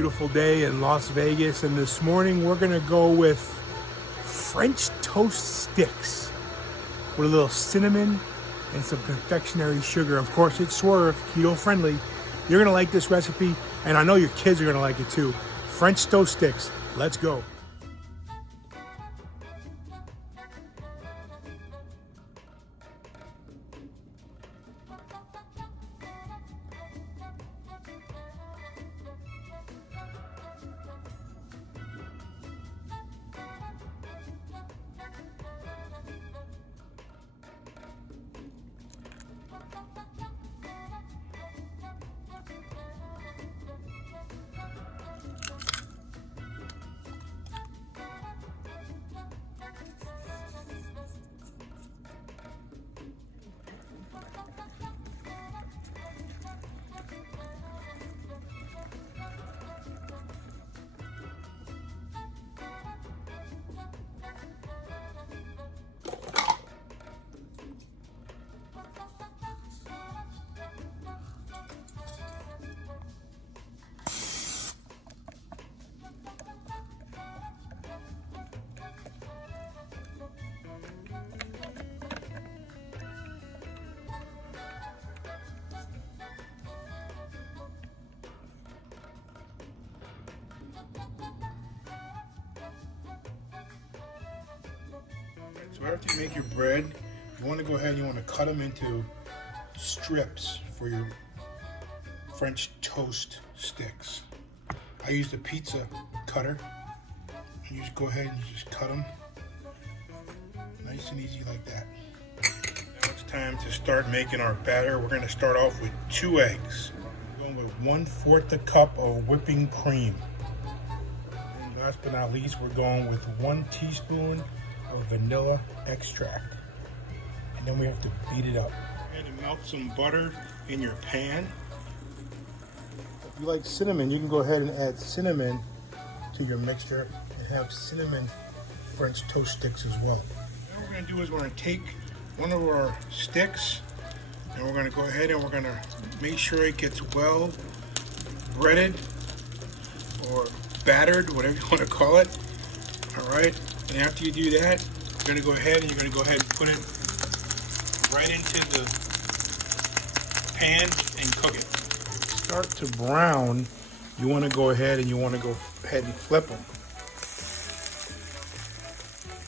beautiful day in Las Vegas, and this morning we're gonna go with French toast sticks with a little cinnamon and some confectionery sugar. Of course, it's Swerve, keto friendly. You're gonna like this recipe, and I know your kids are gonna like it too. French toast sticks, let's go. So after you make your bread, you want to go ahead and you want to cut them into strips for your French toast sticks. I use the pizza cutter. You just go ahead and you just cut them nice and easy like that. Now it's time to start making our batter. We're going to start off with 2 eggs. We're going with 1/4 a cup of whipping cream. And last but not least, we're going with 1 teaspoon of vanilla extract, and then we have to beat it up. And to melt some butter in your pan. If you like cinnamon, you can go ahead and add cinnamon to your mixture and have cinnamon French toast sticks as well. Now what we're going to do is we're going to take one of our sticks and we're going to go ahead and we're going to make sure it gets well breaded or battered, whatever you want to call it. All right. And after you do that, you're going to go ahead and put it right into the pan and cook it. Start to brown, you want to go ahead and flip them.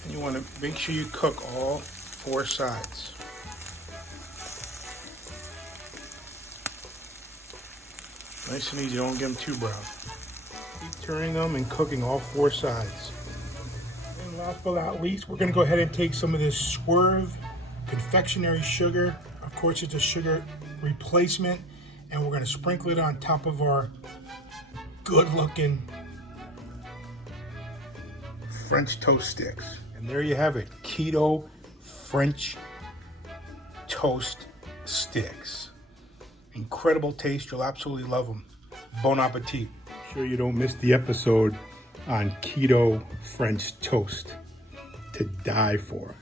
And you want to make sure you cook all 4 sides. Nice and easy, don't get them too brown. Keep turning them and cooking all 4 sides. Last but not least, we're going to go ahead and take some of this Swerve confectionery sugar. Of course, it's a sugar replacement, and we're going to sprinkle it on top of our good-looking French toast sticks. And there you have it, Keto French Toast Sticks. Incredible taste. You'll absolutely love them. Bon appetit. Sure you don't miss the episode on Keto French Toast. To die for.